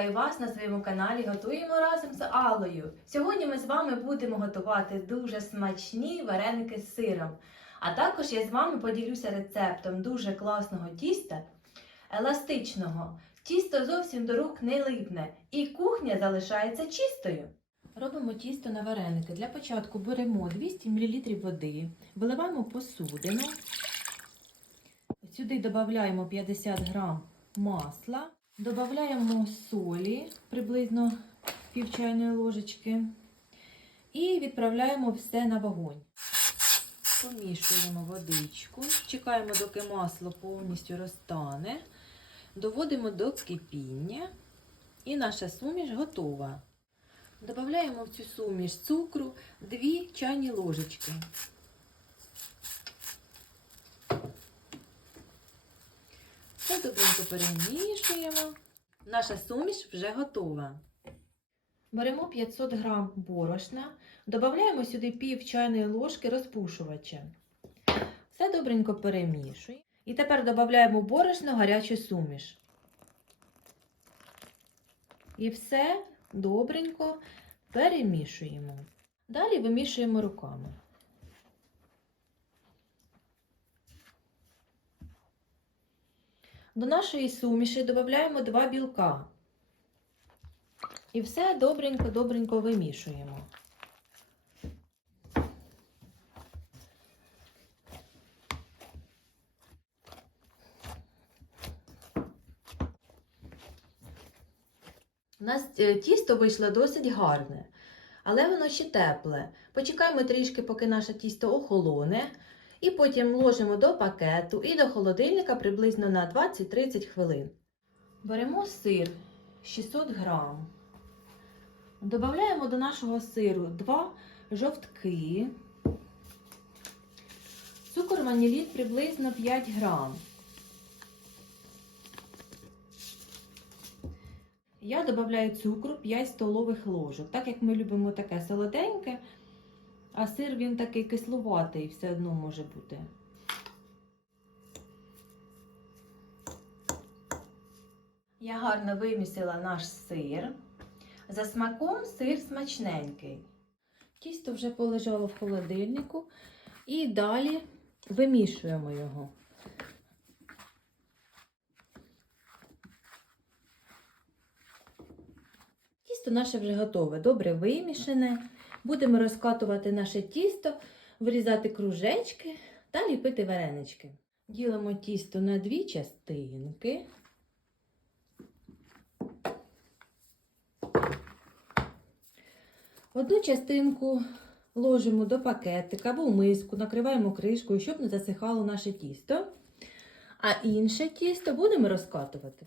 вітаю вас на своєму каналі Готуємо разом з Аллою. Сьогодні ми з вами будемо готувати дуже смачні вареники з сиром. А також я з вами поділюся рецептом дуже класного тіста, еластичного. Тісто зовсім до рук не липне і кухня залишається чистою. Робимо тісто на вареники. Для початку беремо 200 мл води, виливаємо посудину. Сюди додаємо 50 г масла. Додаємо солі приблизно пів чайної ложечки. І відправляємо все на вогонь. Помішуємо водичку, чекаємо, доки масло повністю розтане. Доводимо до кипіння. І наша суміш готова. Додаємо в цю суміш цукру 2 чайні ложечки. Все добренько перемішуємо. Наша суміш вже готова. Беремо 500 г борошна, додаємо сюди пів чайної ложки розпушувача. Все добренько перемішуємо. І тепер додаємо борошно гарячу суміш. І все добренько перемішуємо. Далі вимішуємо руками. До нашої суміші додаємо два білка. І все добренько-добренько вимішуємо. У нас е, тісто вийшло досить гарне, але воно ще тепле. Почекаємо трішки, поки наше тісто охолоне. І потім ложимо до пакету і до холодильника приблизно на 20-30 хвилин. Беремо сир 600 грам. Додаємо до нашого сиру 2 жовтки. Цукор ваніліт приблизно 5 грам. Я додаю цукру 5 столових ложок. Так як ми любимо таке солоденьке, а сир він такий кислуватий, все одно може бути. Я гарно вимісила наш сир. За смаком сир смачненький. Тісто вже полежало в холодильнику і далі вимішуємо його. Тісто наше вже готове, добре вимішане. Будемо розкатувати наше тісто, вирізати кружечки та ліпити варенички. Ділимо тісто на дві частинки. Одну частинку ложимо до пакетика або в миску, накриваємо кришкою, щоб не засихало наше тісто. А інше тісто будемо розкатувати.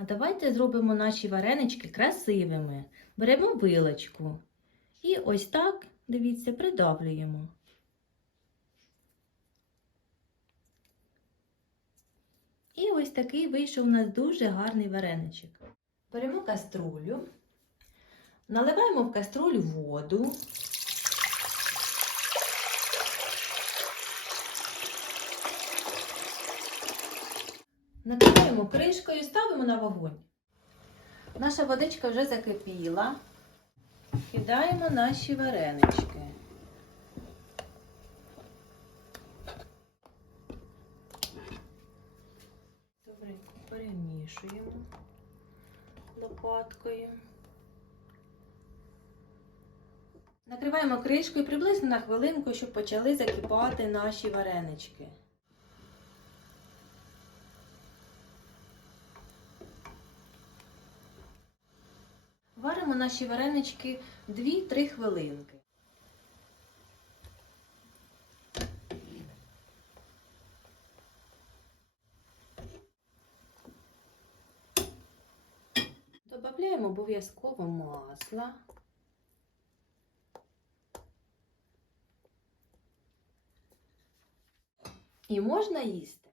А давайте зробимо наші варенички красивими. Беремо вилочку і ось так Дивіться, придавлюємо. І ось такий вийшов у нас дуже гарний вареничок. Беремо каструлю, наливаємо в каструлю воду. Накриваємо кришкою, ставимо на вогонь. Наша водичка вже закипіла. Кидаємо наші варенички. Добренько перемішуємо лопаткою. Накриваємо кришкою приблизно на хвилинку, щоб почали закипати наші варенички. Варимо наші варенички 2-3 хвилинки. Добавляємо обов'язково масла. І можна їсти.